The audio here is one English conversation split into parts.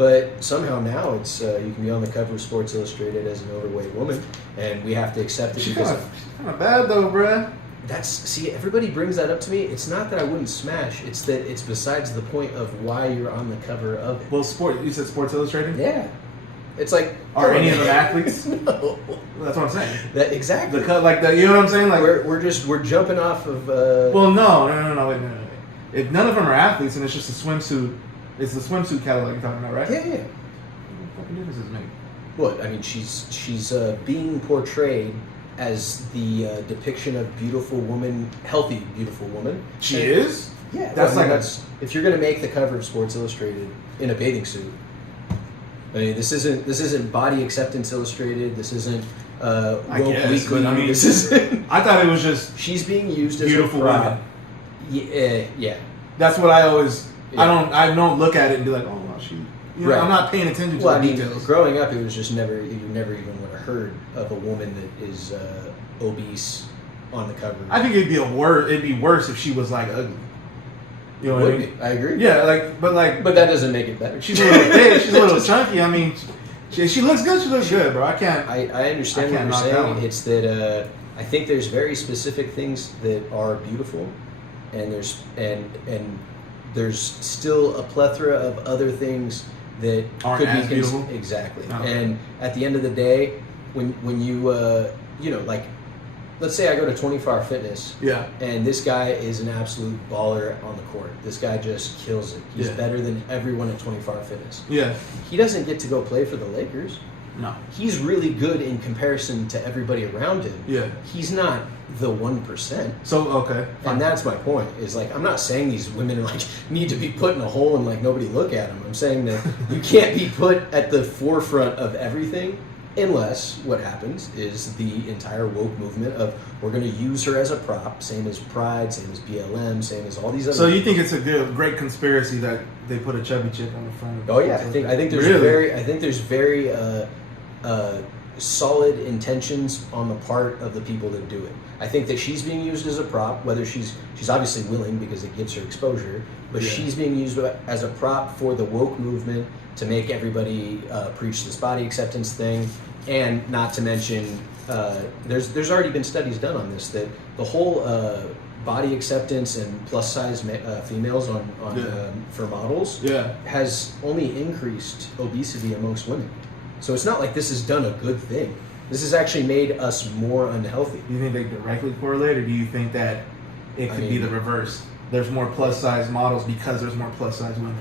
But somehow now it's you can be on the cover of Sports Illustrated as an overweight woman, and we have to accept it She's because kind of bad though, bruh. see, everybody brings that up to me. It's not that I wouldn't smash. It's that it's besides the point of why you're on the cover of it. Well, you said Sports Illustrated? Yeah. It's like, Are any of them athletes? No. That's what I'm saying. That exactly. You know what I'm saying? Like We're jumping off of. Well, no. Wait. If none of them are athletes, and it's just a swimsuit, it's the swimsuit catalog you're talking about, right? Yeah. What the fucking difference does it make? What I mean, she's being portrayed as the depiction of healthy, beautiful woman. She is. Yeah, That's if you're gonna make the cover of Sports Illustrated in a bathing suit. I mean, this isn't Body Acceptance Illustrated. This isn't Woke Weekly. I mean, this isn't. I thought it was just She's being used as beautiful a prop. women. Yeah. That's what I always. Yeah. I don't look at it and be like, oh, well, she. Right. I'm not paying attention to Well, the I mean, details. growing up, it was just you never even would have heard of a woman that is obese on the cover. I think it'd be worse if she was like ugly. You know what I mean? I agree. Yeah, but that doesn't make it better. she's a little big. She's a little chunky. I mean, she looks good. She looks good, bro. I can't. I understand what you're knock that saying. one. It's that I think there's very specific things that are beautiful, and there's still a plethora of other things that Aren't as beautiful? Exactly. Oh. And at the end of the day, when you like, let's say I go to 24 Hour Fitness, Yeah. and this guy is an absolute baller on the court. This guy just kills it. He's Yeah. better than everyone at 24 Hour Fitness. Yeah. He doesn't get to go play for the Lakers. No. He's really good in comparison to everybody around him. Yeah. He's not the 1%. So okay. Fine. And that's my point. Is like, I'm not saying these women like need to be put in a hole and like nobody look at them. I'm saying that you can't be put at the forefront of everything unless what happens is the entire woke movement of we're going to use her as a prop, same as Pride, same as BLM, same as all these other. So you think it's a great conspiracy that they put a chubby chick on the front? Oh yeah, I think there's very solid intentions on the part of the people that do it. I think that she's being used as a prop, whether she's obviously willing because it gives her exposure, but she's being used as a prop for the woke movement to make everybody preach this body acceptance thing, and not to mention there's already been studies done on this that the whole body acceptance and plus size females for models has only increased obesity amongst women. So it's not like this has done a good thing. This has actually made us more unhealthy. Do you think they directly correlate, or do you think that it could be the reverse? There's more plus size models because there's more plus size women.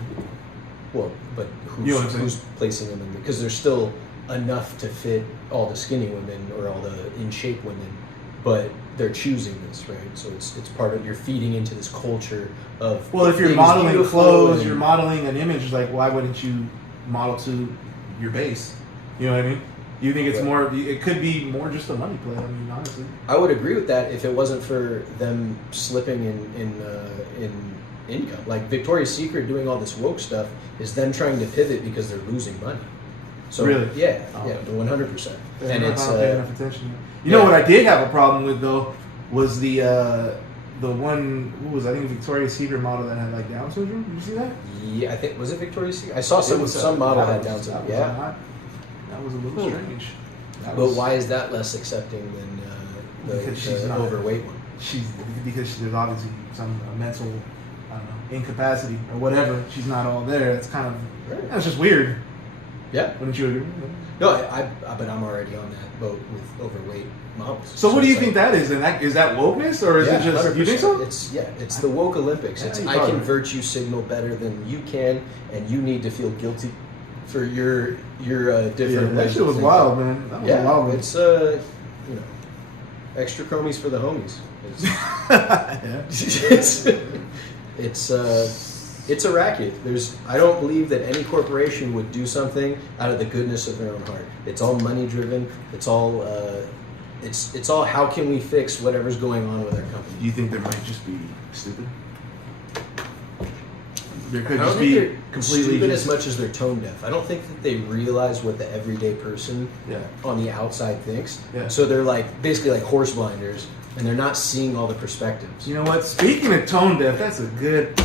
Well, but who's placing them in? Because there's still enough to fit all the skinny women or all the in shape women, but they're choosing this, right? So it's part of, you're feeding into this culture of. Well, if you're modeling clothes, you're modeling an image. Like, why wouldn't you model to your base? You know what I mean? You think it's more? It could be more just a money play. I mean, honestly, I would agree with that if it wasn't for them slipping in income. Like Victoria's Secret doing all this woke stuff is them trying to pivot because they're losing money. So really, yeah, 100%. And it's not paying enough attention. You know what I did have a problem with though was the one who was, I think, a Victoria's Secret model that had like Down syndrome. Did you see that? Yeah, I think, was it Victoria's Secret? I saw some model had Down syndrome. Yeah. That was a little strange. But why is that less accepting than the overweight one? Because there's obviously some mental, I don't know, incapacity or whatever. She's not all there. It's kind of, that's just weird. Yeah. Wouldn't you agree? No, but I'm already on that boat with overweight models. So what do you think that is? And is that wokeness, or is it just 100%. You think so? It's the woke Olympics. It's I can virtue signal better than you can, and you need to feel guilty for your different. That shit was wild, man. That was wild. It's extra chromies for the homies. It's a racket. I don't believe that any corporation would do something out of the goodness of their own heart. It's all money driven. It's all it's all how can we fix whatever's going on with our company. Do you think they might just be stupid? There could I don't just think be they're completely stupid as much as they're tone deaf. I don't think that they realize what the everyday person on the outside thinks. Yeah. So they're like basically like horse blinders, and they're not seeing all the perspectives. You know what? Speaking of tone deaf, that's a good